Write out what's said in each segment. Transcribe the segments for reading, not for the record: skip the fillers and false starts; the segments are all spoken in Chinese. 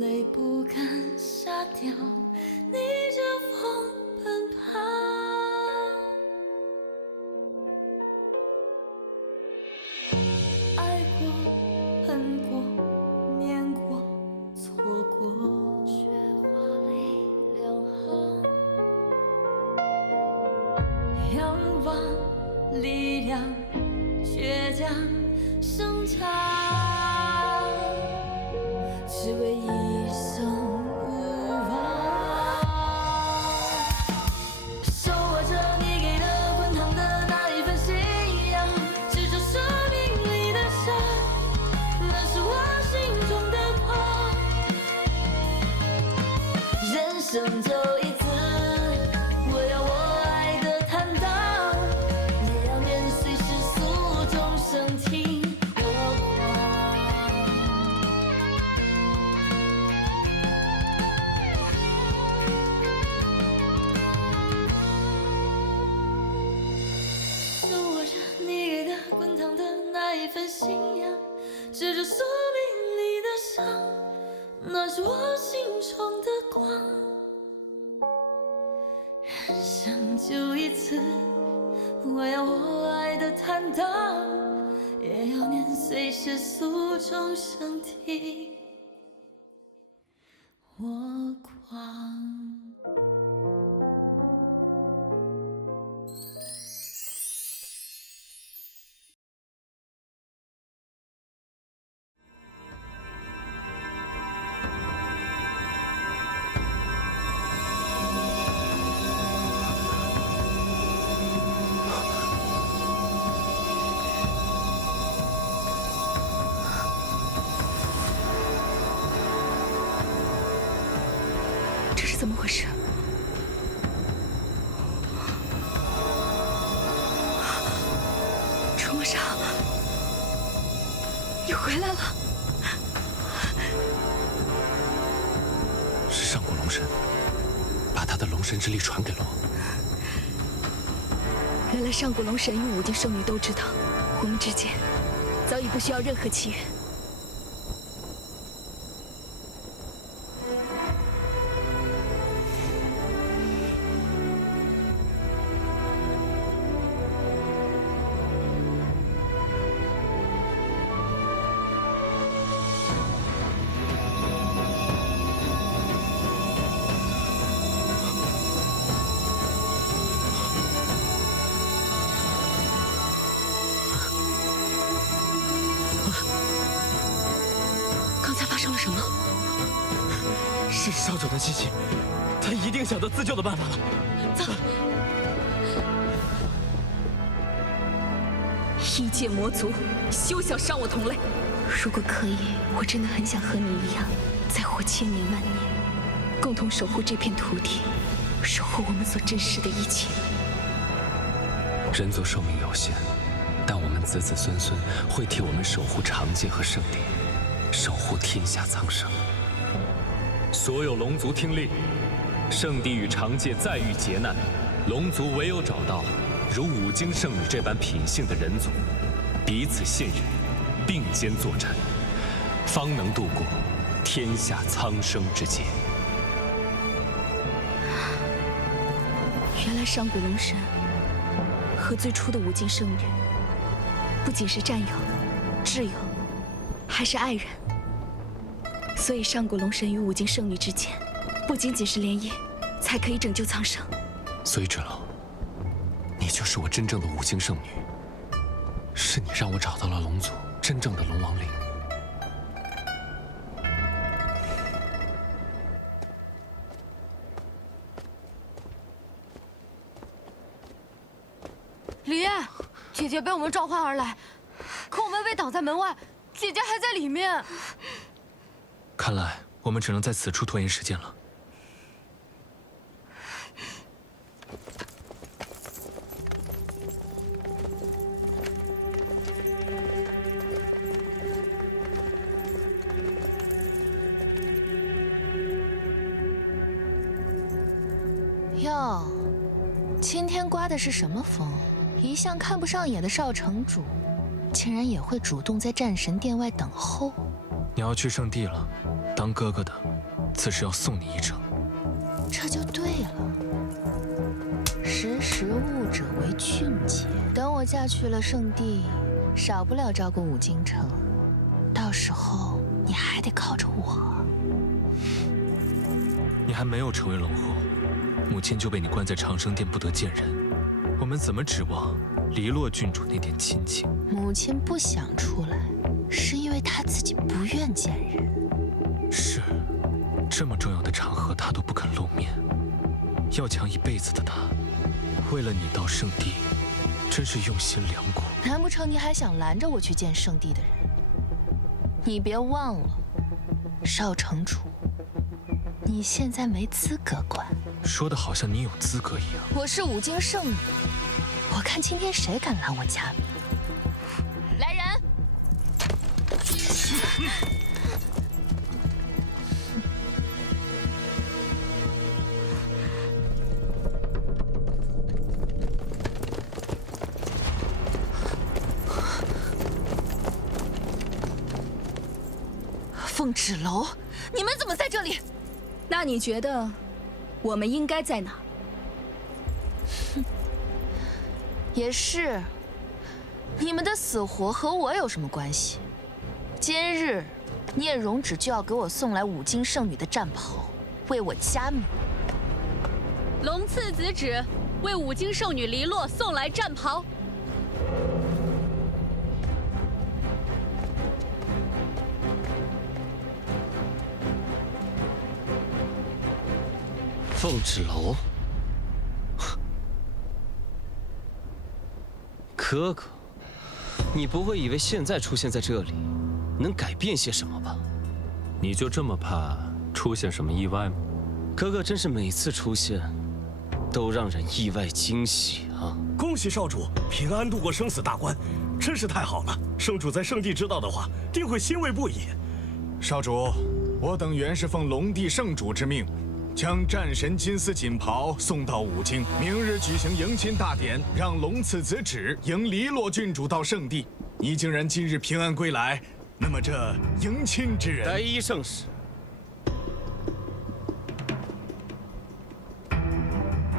泪不敢下掉，逆着风奔跑。爱过，恨过，念过，错过，雪花里两行。仰望力量，倔强生长，只为一生无望。手握着你给的滚烫的那一份信仰，执着生命里的伤，那是我心中的光。人生走一次，我要我爱的坦荡，也要面随世俗众生听我狂。手握着你给的滚烫的那一份信仰，执着生命里的伤，那是我心中的光。人生就一次，我要我爱的坦荡，也要年岁世俗众生听我狂。这是怎么回事？楚少，你回来了！是上古龙神，把他的龙神之力传给了我。原来上古龙神与五境圣女都知道，我们之间早已不需要任何契约。刚才发生了什么？是少主的机器，他一定想到自救的办法了。走！异界魔族，休想伤我同类！如果可以，我真的很想和你一样，再活千年万年，共同守护这片土地，守护我们所珍视的一切。人族寿命有限，但我们子子孙孙会替我们守护长界和圣地，守护天下苍生。所有龙族听令，圣地与长界再遇劫难，龙族唯有找到如五经圣女这般品性的人族，彼此信任，并肩作战，方能度过天下苍生之劫。原来上古龙神和最初的五境圣女，不仅是战友、挚友，还是爱人。所以上古龙神与五境圣女之间，不仅仅是联姻，才可以拯救苍生。所以芷楼，你就是我真正的五境圣女，是你让我找到了龙族真正的龙王令。李烨，姐姐被我们召唤而来，可我们被挡在门外，姐姐还在里面。看来我们只能在此处拖延时间了。哟，今天刮的是什么风？一向看不上眼的少城主，竟然也会主动在战神殿外等候。你要去圣地了，当哥哥的，自是要送你一程。这就对了。识时务者为俊杰。等我嫁去了圣地，少不了照顾五京城，到时候你还得靠着我。你还没有成为龙后，母亲就被你关在长生殿不得见人，我们怎么指望黎洛郡主那点亲情？母亲不想出来，是因为她自己不愿见人。是，这么重要的场合她都不肯露面，要抢一辈子的她，为了你到圣地，真是用心良苦。难不成你还想拦着我去见圣地的人？你别忘了，少城主，你现在没资格管。说的好像你有资格一样。我是五京圣女，我看今天谁敢拦我家米。来人！凤芷楼，你们怎么在这里？那你觉得我们应该在哪？也是，你们的死活和我有什么关系？今日聂荣芷就要给我送来五京圣女的战袍，为我加冕。龙次子旨，为五京圣女黎洛送来战袍。凤芷楼，哥哥，你不会以为现在出现在这里，能改变些什么吧？你就这么怕出现什么意外吗？哥哥真是每次出现，都让人意外惊喜啊！恭喜少主平安度过生死大关，真是太好了！圣主在圣地知道的话，定会欣慰不已。少主，我等原是奉龙帝圣主之命，将战神金丝锦袍送到五京，明日举行迎亲大典，让龙次子芷迎黎洛郡主到圣地。你竟然今日平安归来，那么这迎亲之人，第一圣使，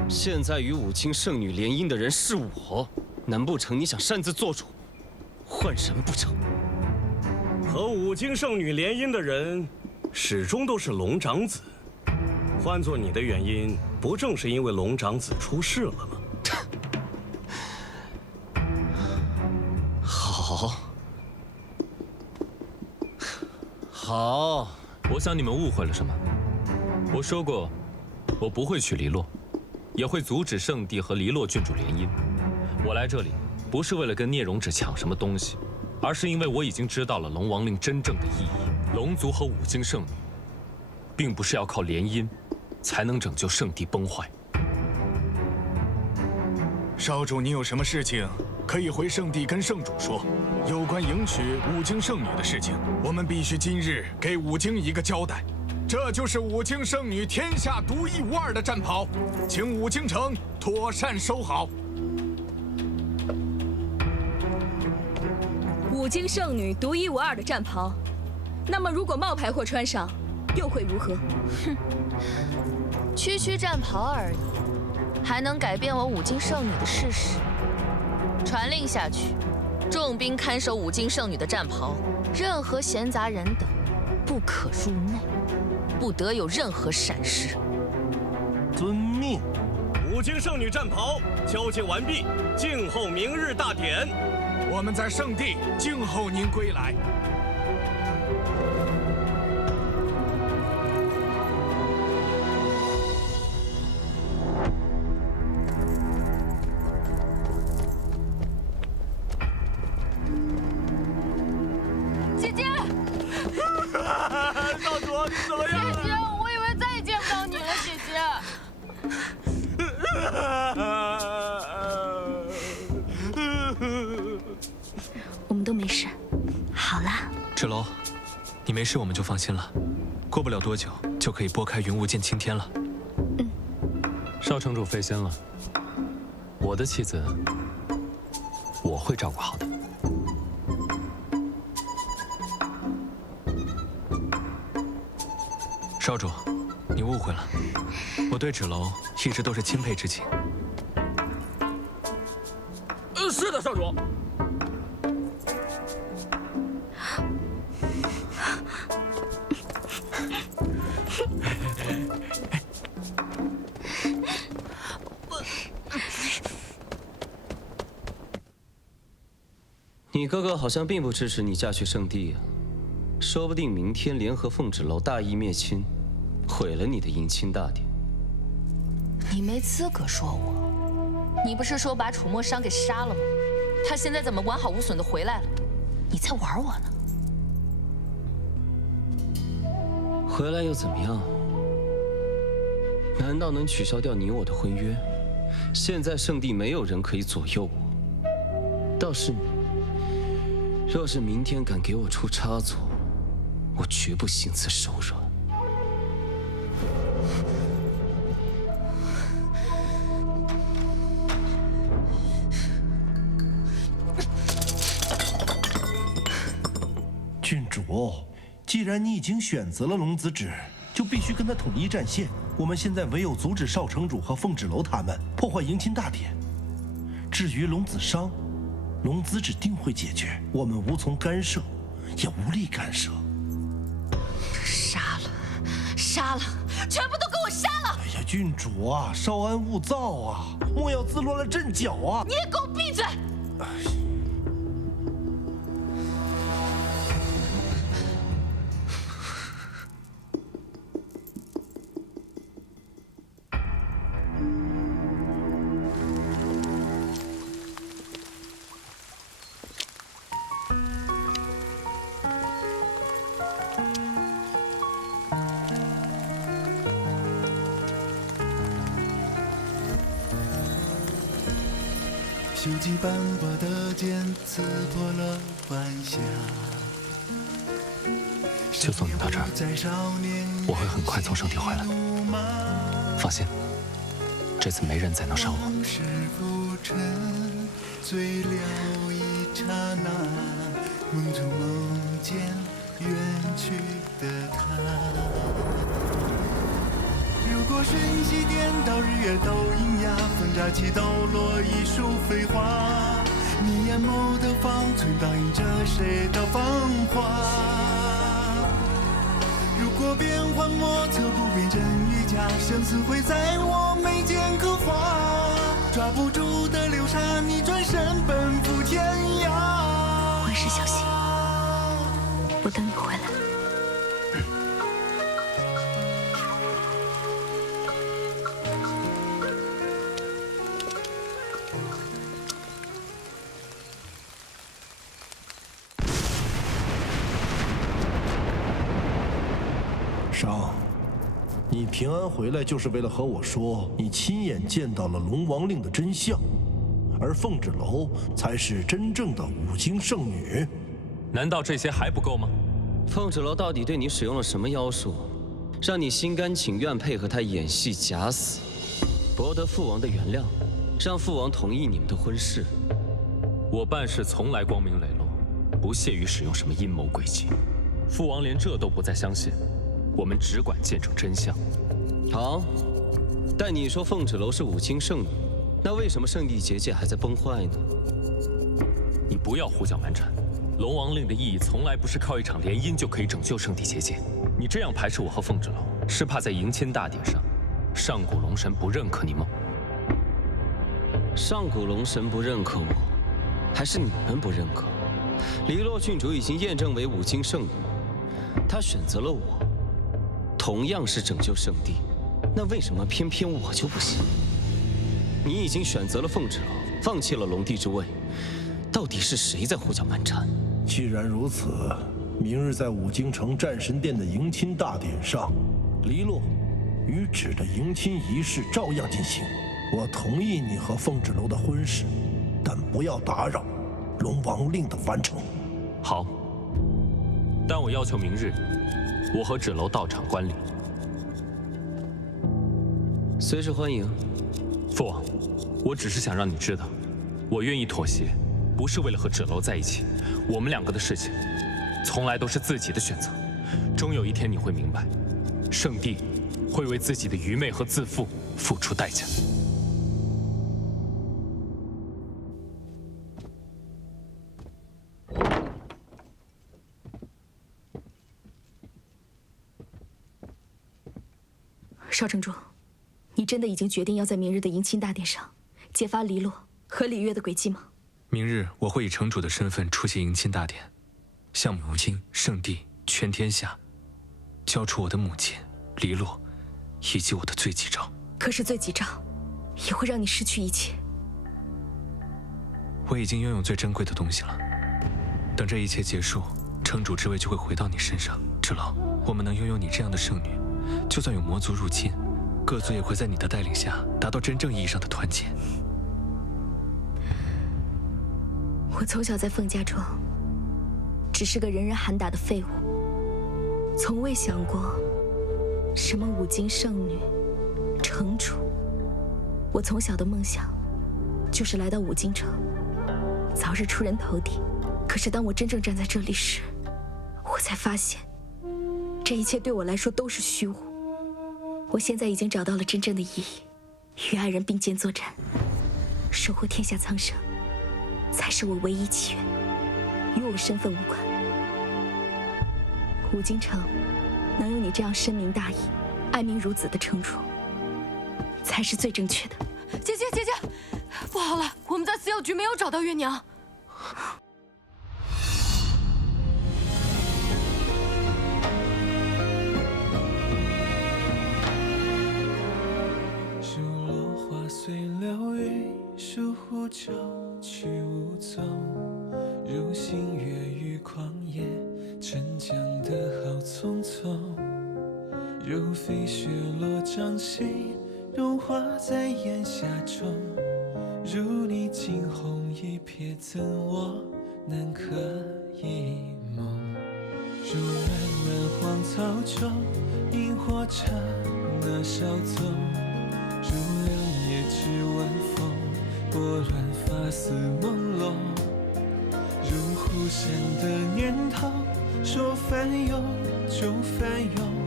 现在与五京圣女联姻的人是我，难不成你想擅自做主，换人不成？和五京圣女联姻的人，始终都是龙长子。换做你的原因，不正是因为龙长子出事了吗？好，我想你们误会了什么。我说过，我不会娶黎洛，也会阻止圣地和黎洛郡主联姻。我来这里不是为了跟聂荣芷抢什么东西，而是因为我已经知道了龙王令真正的意义。龙族和五京圣女，并不是要靠联姻才能拯救圣地崩坏。少主，你有什么事情可以回圣地跟圣主说。有关迎娶五京圣女的事情，我们必须今日给五京一个交代。这就是五京圣女天下独一无二的战袍，请五京城妥善收好。五京圣女独一无二的战袍，那么如果冒牌货穿上，又会如何？哼，区区战袍而已，还能改变我五京圣女的事实？传令下去，重兵看守五京圣女的战袍，任何闲杂人等不可入内，不得有任何闪失。遵命。五京圣女战袍交接完毕，静候明日大典。我们在圣地静候您归来。姐姐，少主，你怎么样了？姐姐，我以为再也见不到你了，姐姐。我们都没事，好啦。芷楼，你没事我们就放心了。过不了多久就可以拨开云雾见青天了。少城主费心了，我的妻子我会照顾好的。少主，你误会了，我对芷楼一直都是钦佩之情。是的，少主。你哥哥好像并不支持你嫁去圣地啊，说不定明天联合凤芷楼大义灭亲，毁了你的迎亲大典。你没资格说我，你不是说把楚墨商给杀了吗？他现在怎么完好无损的回来了？你在玩我呢？回来又怎么样？难道能取消掉你我的婚约？现在圣地没有人可以左右我，倒是你。若是明天敢给我出差错，我绝不心慈手软。郡主，既然你已经选择了龙子止，就必须跟他统一战线。我们现在唯有阻止少城主和凤芷楼他们破坏迎亲大典。至于龙子商，龙子止定会解决，我们无从干涉，也无力干涉。杀了，杀了，全部都给我杀了！哎呀，郡主啊，稍安勿躁啊，莫要自乱了阵脚啊！你也给我闭嘴！锈迹斑驳的剑刺破了晚霞。就送你到这儿，我会很快从圣地回来。放心，这次没人再能伤我。醉了一刹那，梦中梦见远去的他。如果瞬息颠倒，日月都阴哑，风乍起抖落一束飞花。你眼眸的方寸倒映着谁的芳华？如果变幻莫测，不变真与假，生死会在我眉间刻画。抓不住的流沙，你转身奔赴天涯。万事小心，我等你回来。商，你平安回来就是为了和我说你亲眼见到了龙王令的真相，而凤芷楼才是真正的五经圣女。难道这些还不够吗？凤芷楼到底对你使用了什么妖术，让你心甘情愿配合他演戏假死，博得父王的原谅，让父王同意你们的婚事？我办事从来光明磊落，不屑于使用什么阴谋诡计。父王连这都不再相信。我们只管见证真相。好，但你说凤芷楼是五经圣女，那为什么圣地结界还在崩坏呢？你不要胡搅蛮缠。龙王令的意义从来不是靠一场联姻就可以拯救圣地结界。你这样排斥我和凤芷楼，是怕在迎亲大典上，上古龙神不认可你吗？上古龙神不认可我，还是你们不认可？黎洛郡主已经验证为五经圣女，她选择了我。同样是拯救圣地，那为什么偏偏我就不行？你已经选择了凤芷楼，放弃了龙帝之位，到底是谁在胡搅蛮缠？既然如此，明日在五京城战神殿的迎亲大典上，黎洛与芷的迎亲仪式照样进行。我同意你和凤芷楼的婚事，但不要打扰龙王令的完成。好，但我要求明日我和芷楼到场观礼。随时欢迎。父王，我只是想让你知道，我愿意妥协，不是为了和芷楼在一起。我们两个的事情，从来都是自己的选择。终有一天你会明白，圣帝会为自己的愚昧和自负付出代价。少城主，你真的已经决定要在明日的迎亲大典上揭发黎洛和李月的诡计吗？明日我会以城主的身份出席迎亲大典，向母亲、圣帝、全天下交出我的母亲黎洛以及我的罪己诏。可是罪己诏也会让你失去一切。我已经拥有最珍贵的东西了，等这一切结束，城主之位就会回到你身上。芷楼，我们能拥有你这样的圣女，就算有魔族入侵，各族也会在你的带领下达到真正意义上的团结。我从小在凤家庄，只是个人人喊打的废物，从未想过什么五经圣女、城主。我从小的梦想就是来到五经城，早日出人头地。可是当我真正站在这里时，我才发现，这一切对我来说都是虚无。我现在已经找到了真正的意义，与爱人并肩作战，守护天下苍生，才是我唯一契愿，与我身份无关。五经城能有你这样深明大义、爱民如子的城主，才是最正确的。姐姐，不好了，我们在私药局没有找到月娘。数落花随流雨，疏忽旧去无踪。如星月于旷野，沉江的好匆匆。如飞雪落掌心，融化在檐下中。如你惊鸿一瞥，怎我难可一梦？如漫漫荒草中，萤火刹那稍纵。如两夜之晚风，拨乱发丝朦胧。如忽闪的念头，说翻涌就翻涌。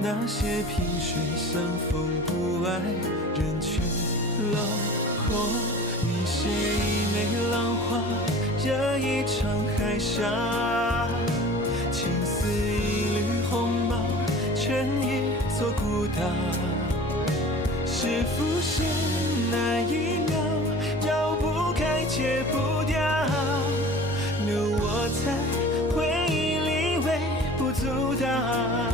那些萍水相逢不爱，人去楼空。你写一枚浪花，惹一场海沙。情似一缕鸿毛，成一座孤岛。是浮现那一秒，绕不开戒不掉，留我在回忆里微不足道。